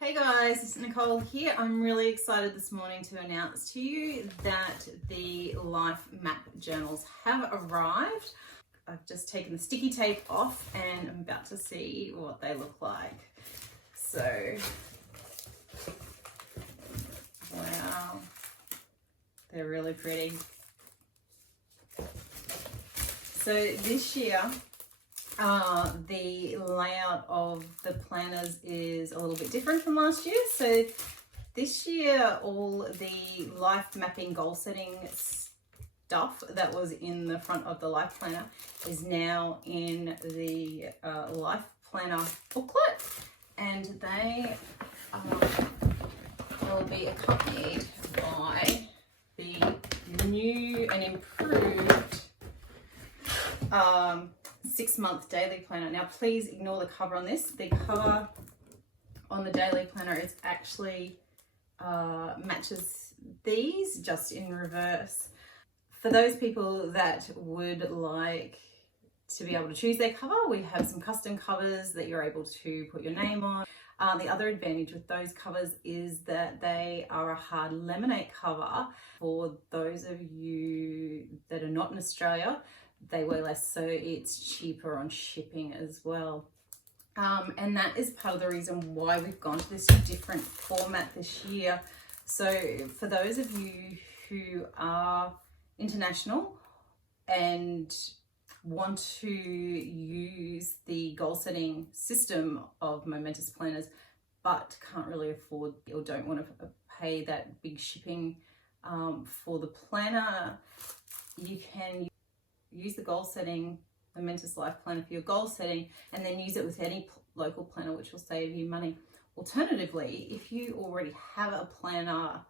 Hey guys, it's Nicole here. I'm really excited this morning to announce to you that the Life Map journals have arrived. I've just taken the sticky tape off and I'm about to see what they look like. So, wow, they're really pretty. So this year, the layout of the planners is a little bit different from last year. So this year, all the life mapping goal setting stuff that was in the front of the life planner is now in the life planner booklet, and they will be accompanied by the new and improved 6-month daily planner. Now please ignore the cover on this. The cover on the daily planner is actually matches these, just in reverse. For those people that would like to be able to choose their cover, we have some custom covers that you're able to put your name on. The other advantage with those covers is that they are a hard laminate cover. For those of you that are not in Australia, they weigh less, so it's cheaper on shipping as well. And that is part of the reason why we've gone to this different format this year. So for those of you who are international and want to use the goal setting system of Momentous Planners but can't really afford or don't want to pay that big shipping for the planner, you can use the goal setting Momentous Life Planner for your goal setting and then use it with any local planner, which will save you money. Alternatively, if you already have a planner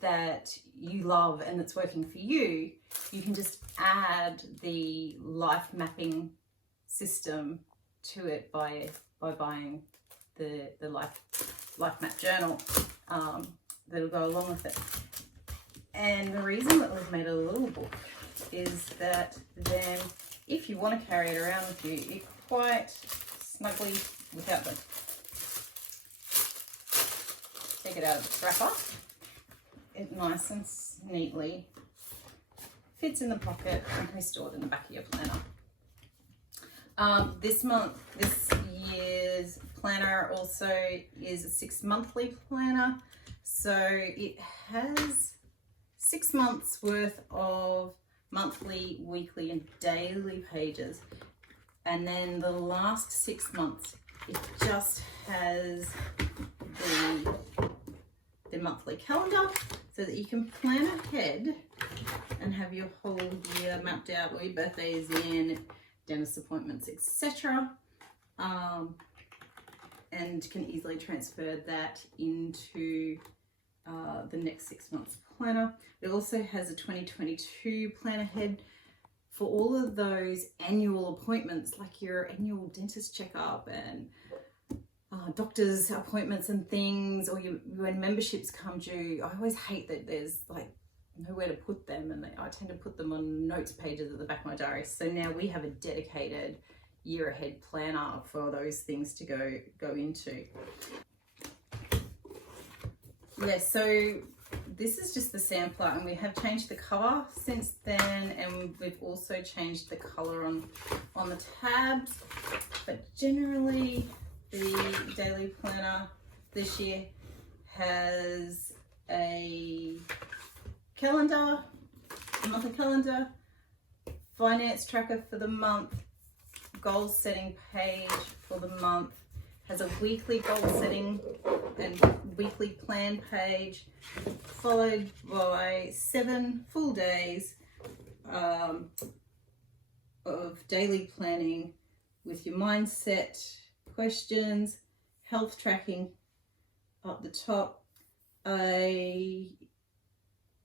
that you love and that's working for you, you can just add the life mapping system to it by buying the life map journal that'll go along with it. And the reason that we've made a little book is that then if you want to carry it around with you, it quite snugly, without the take it out of the wrapper, it nice and neatly fits in the pocket and can be stored in the back of your planner. This year's planner also is a 6-monthly planner, so it has 6 months worth of monthly, weekly and daily pages, and then the last 6 months it just has the monthly calendar, so that you can plan ahead and have your whole year mapped out, all your birthdays in, dentist appointments, etc., and can easily transfer that into the next 6 months planner. It also has a 2022 plan ahead for all of those annual appointments, like your annual dentist checkup and doctor's appointments and things, or when memberships come due. I always hate that there's like nowhere to put them, and I tend to put them on notes pages at the back of my diary. So now we have a dedicated year ahead planner for those things to go into. Yeah, so this is just the sampler, and we have changed the cover since then, and we've also changed the color on the tabs. But generally, the daily planner this year has a calendar, a monthly calendar, finance tracker for the month, goal setting page for the month, has a weekly goal setting and weekly plan page, followed by 7 full days of daily planning with your mindset questions, health tracking up the top, a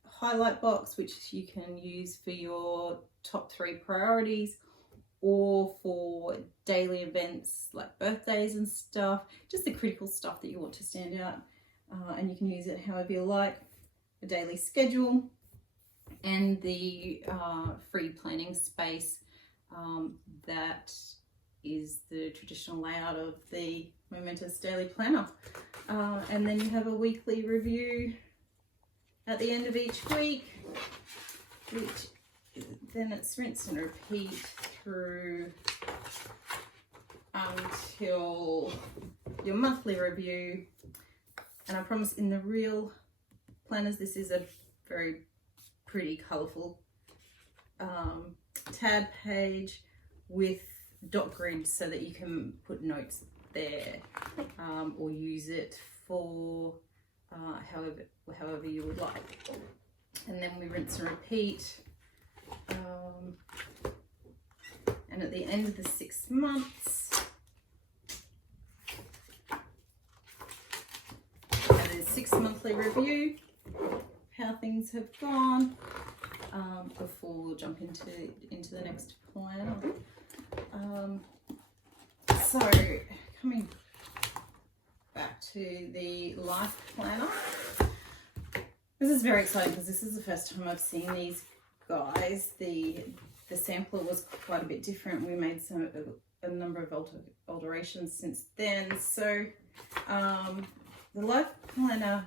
highlight box which you can use for your top 3 priorities, or for daily events like birthdays and stuff, just the critical stuff that you want to stand out, and you can use it however you like. A daily schedule, and the free planning space that is the traditional layout of the Momentous Daily Planner. And then you have a weekly review at the end of each week, which then it's rinse and repeat through until your monthly review. And I promise in the real planners, this is a very pretty colourful tab page with dot grids so that you can put notes there, or use it for however you would like. And then we rinse and repeat, and at the end of the 6 months, have a 6 monthly review, how things have gone, before we'll jump into the next planner. So coming back to the life planner, this is very exciting because this is the first time I've seen these guys. The sampler was quite a bit different. We made a number of alterations since then. So the life planner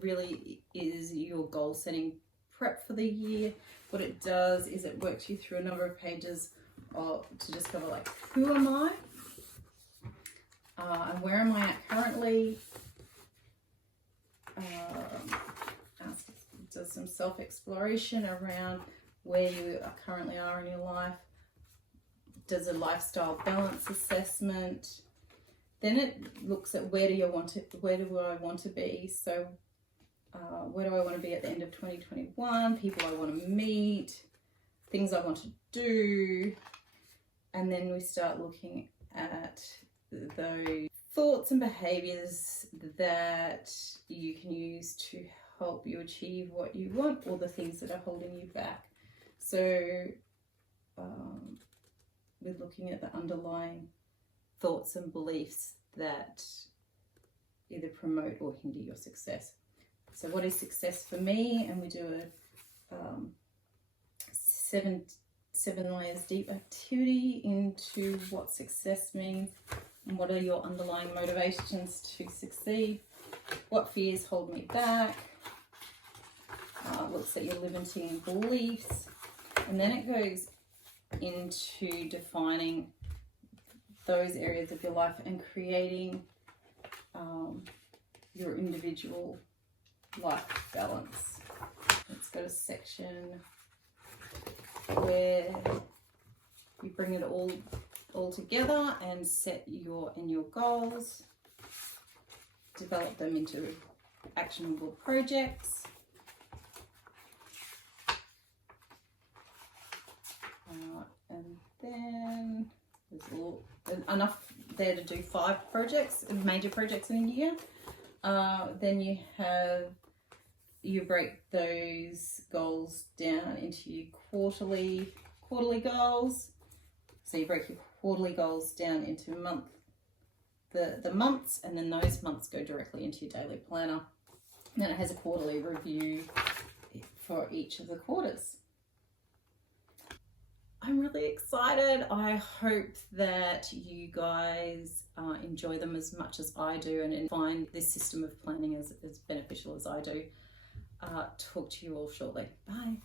really is your goal setting prep for the year. What it does is it works you through a number of pages to discover, like, who am I, and where am I at currently. Does some self-exploration around where you currently are in your life. Does a lifestyle balance assessment. Then it looks at where do I want to be. So where do I want to be at the end of 2021, people I want to meet, things I want to do. And then we start looking at those thoughts and behaviors that you can use to help you achieve what you want, or the things that are holding you back. So we're looking at the underlying thoughts and beliefs that either promote or hinder your success. So what is success for me? And we do a 7 layers deep activity into what success means and what are your underlying motivations to succeed. What fears hold me back? Looks at your limiting beliefs, and then it goes into defining those areas of your life and creating your individual life balance. It's got a section where you bring it all together and set your goals, develop them into actionable projects. And then there's enough there to do 5 projects, major projects in a year. Then you break those goals down into your quarterly goals. So you break your quarterly goals down into the months, and then those months go directly into your daily planner. And then it has a quarterly review for each of the quarters. I'm really excited. I hope that you guys enjoy them as much as I do and find this system of planning as beneficial as I do. Talk to you all shortly. Bye.